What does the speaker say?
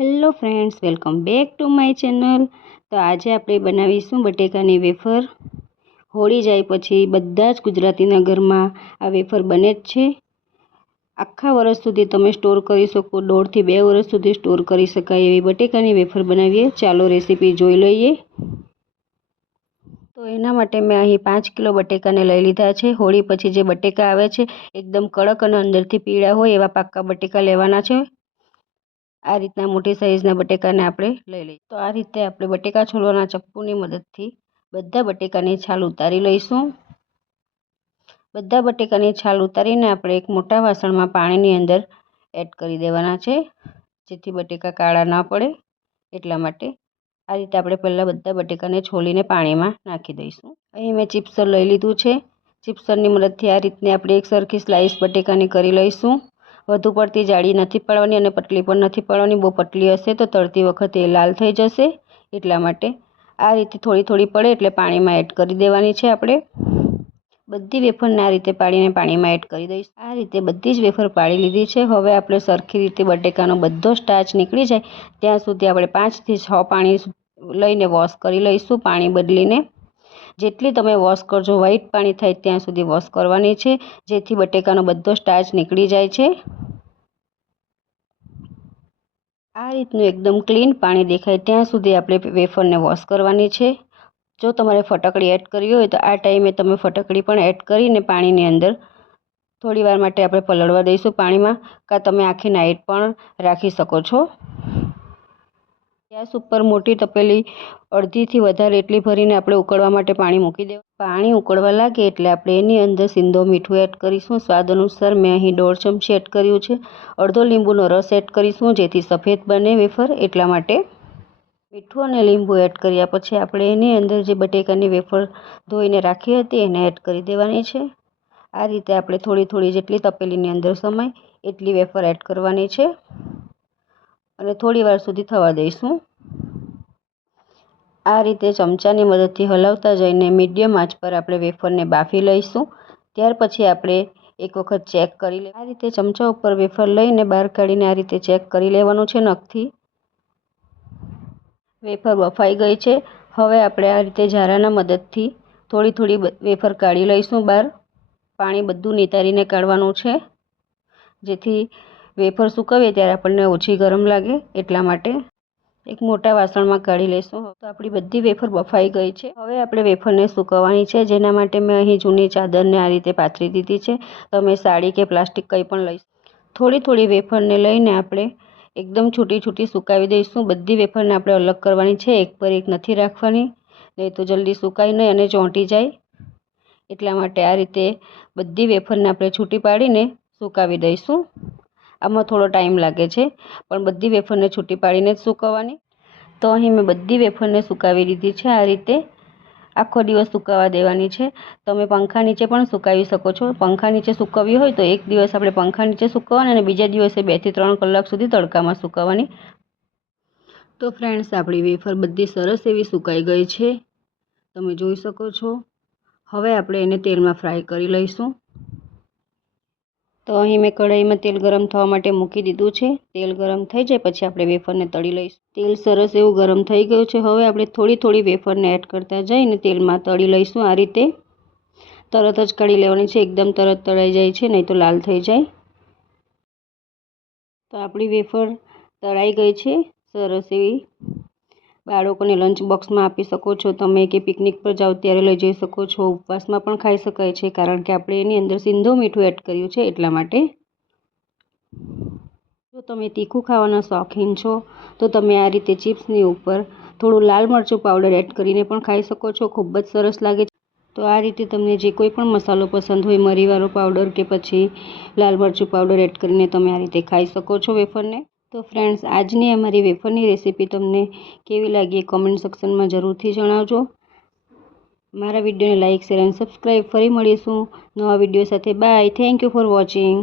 Hello friends, welcome back to my channel. તો આજે આપણે બનાવીશું બટેકાની વેફર। હોળી જાય પછી બધા જ ગુજરાતીના ઘરમાં આ વેફર બને જ છે। આખા વર્ષ સુધી તમે સ્ટોર કરી શકો, 1.5 થી 2 વર્ષ સુધી સ્ટોર કરી શકાય એવી બટેકાની વેફર બનાવીએ। ચાલો રેસીપી જોઈ લઈએ। તો એના માટે મેં અહીં 5 કિલો બટેકાને લઈ લીધા છે। હોળી પછી જે બટેકા આવે છે એકદમ કડક અને અંદરથી પીળા હોય એવા પાક્કા બટેકા લેવાના છે। આ રીતના મોટી સાઈઝના બટેકાને આપણે લઈ લઈએ। તો આ રીતે આપણે બટેકા છોલવાના ચપ્પુની મદદથી બધા બટેકાની છાલ ઉતારી લઈશું। બધા બટેકાની છાલ ઉતારીને આપણે એક મોટા વાસણમાં પાણીની અંદર એડ કરી દેવાના છે, જેથી બટેકા કાળા ના પડે એટલા માટે। આ રીતે આપણે પહેલાં બધા બટેકાને છોલીને પાણીમાં નાખી દઈશું। અહીં મેં ચિપ્સર લઈ લીધું છે। ચિપ્સરની મદદથી આ રીતની આપણે એક સરખી સ્લાઇસ બટેકાની કરી લઈશું। વધુ પડતી જાડી નથી પાડવાની અને પતલી પણ નથી પાડવાની। બહુ પતલી હશે તો તળતી વખતે લાલ થઈ જશે, એટલા માટે આ રીતે થોડી થોડી પડે એટલે પાણીમાં એડ કરી દેવાની છે। આપણે બધી વેફરને આ રીતે પાડીને પાણીમાં એડ કરી દઈશું। આ રીતે બધી જ વેફર પાડી લીધી છે। હવે આપણે સરખી રીતે બટેકાનો બધો સ્ટાર્ચ નીકળી જાય ત્યાં સુધી આપણે 5 થી 6 પાણી લઈને વોશ કરી લઈશું, પાણી બદલીને। જેટલી તમે વોશ કરજો, વ્હાઈટ પાણી થાય ત્યાં સુધી વોશ કરવાની છે, જેથી બટેકાનો બધો સ્ટાર્ચ નીકળી જાય છે। આ રીતનું એકદમ ક્લીન પાણી દેખાય ત્યાં સુધી આપણે વેફરને વોશ કરવાની છે। જો તમારે ફટકડી એડ કરવી હોય તો આ ટાઈમે તમે ફટકડી પણ એડ કરીને પાણીની અંદર થોડી વાર માટે આપણે પલળવા દઈશું પાણીમાં, કાં તમે આખી નાઈટ પણ રાખી શકો છો। ગેસ ઉપર મોટી તપેલી અડધીથી વધારે એટલી ભરીને આપણે ઉકળવા માટે પાણી મૂકી દેવું। પાણી ઉકળવા લાગે એટલે આપણે એની અંદર સિંધો મીઠું એડ કરીશું સ્વાદ અનુસાર। મેં અહીં 1.5 ચમચી એડ કર્યું છે। અડધો લીંબુનો રસ એડ કરીશું જેથી સફેદ બને વેફર, એટલા માટે। મીઠું અને લીંબુ એડ કર્યા પછી આપણે એની અંદર જે બટેકાની વેફર ધોઈને રાખી હતી એને એડ કરી દેવાની છે। આ રીતે આપણે થોડી થોડી જેટલી તપેલીની અંદર સમાય એટલી વેફર એડ કરવાની છે અને થોડી વાર સુધી થવા દઈશું। આ રીતે ચમચાની મદદથી હલાવતા જઈને મીડિયમ આંચ પર આપણે વેફરને બાફી લઈશું। ત્યાર પછી આપણે એક વખત ચેક કરી લઈએ। આ રીતે ચમચા ઉપર વેફર લઈને બહાર કાઢીને આ રીતે ચેક કરી લેવાનું છે નખથી। વેફર બફાઈ ગઈ છે। હવે આપણે આ રીતે ઝારાના મદદથી થોડી થોડી વેફર કાઢી લઈશું બહાર। પાણી બધું નિતારીને કાઢવાનું છે, જેથી વેફર સુકવીએ ત્યારે આપણને ઓછી ગરમ લાગે, એટલા માટે। એક મોટા વાસણમાં કાઢી લઈશું। તો આપણી બધી વેફર બફાઈ ગઈ છે। હવે આપણે વેફરને સૂકવવાની છે, જેના માટે મેં અહીં જૂની ચાદરને આ રીતે પાથરી દીધી છે। તમે સાડી કે પ્લાસ્ટિક કંઈ પણ લઈ। થોડી થોડી વેફરને લઈને આપણે એકદમ છૂટી છૂટી સુકાવી દઈશું। બધી વેફરને આપણે અલગ કરવાની છે, એક પર એક નથી રાખવાની, નહીં તો જલ્દી સુકાય નહીં અને ચોંટી જાય, એટલા માટે આ રીતે બધી વેફરને આપણે છૂટી પાડીને સુકાવી દઈશું। આમાં થોડો ટાઈમ લાગે છે, પણ બધી વેફરને છૂટી પાડીને જ સૂકવવાની। તો અહીં મેં બધી વેફરને સુકાવી દીધી છે। આ રીતે આખો દિવસ સુકાવા દેવાની છે। તમે પંખા નીચે પણ સુકાવી શકો છો। પંખા નીચે સુકવવી હોય તો એક દિવસ આપણે પંખા નીચે સુકવવાની અને બીજા દિવસે 2 થી 3 કલાક સુધી તડકામાં સુકવવાની। તો ફ્રેન્ડ્સ, આપણી વેફર બધી સરસ એવી સુકાઈ ગઈ છે, તમે જોઈ શકો છો। હવે આપણે એને તેલમાં ફ્રાય કરી લઈશું। તો અહીં મેં કઢાઈમાં તેલ ગરમ થવા માટે મૂકી દીધું છે। તેલ ગરમ થઈ જાય પછી આપણે વેફરને તળી લઈશું। તેલ સરસ એવું ગરમ થઈ ગયું છે। હવે આપણે થોડી થોડી વેફરને એડ કરતા જઈને તેલમાં તળી લઈશું। આ રીતે તરત જ કાઢી લેવાની છે, એકદમ તરત તળાઈ જાય છે, નહીં તો લાલ થઈ જાય। તો આપણી વેફર તળાઈ ગઈ છે સરસ એવી। બાળકોને લંચ બોક્સમાં આપી શકો છો તમે, કે પિકનિક પર જાઓ ત્યારે લઈ જઈ શકો છો। ઉપવાસમાં પણ ખાઈ શકાય છે, કારણ કે આપણે એની અંદર સિંધો મીઠું એડ કર્યું છે, એટલા માટે। જો તમે તીખું ખાવાના શોખીન છો તો તમે આ રીતે ચિપ્સની ઉપર થોડું લાલ મરચું પાવડર એડ કરીને પણ ખાઈ શકો છો, ખૂબ જ સરસ લાગે છે। તો આ રીતે તમને જે કોઈ પણ મસાલો પસંદ હોય, મરીવાળો પાવડર કે પછી લાલ મરચું પાવડર એડ કરીને તમે આ રીતે ખાઈ શકો છો વેફરને। તો ફ્રેન્ડ્સ, આજની અમારી વેફરની રેસીપી તમને કેવી લાગી એ કોમેન્ટ સેક્શનમાં જરૂરથી જણાવજો। મારા વિડીયોને લાઇક, શેર અને સબસ્ક્રાઈબ। ફરી મળીશું નવા વિડીયો સાથે। Bye, thank you for watching.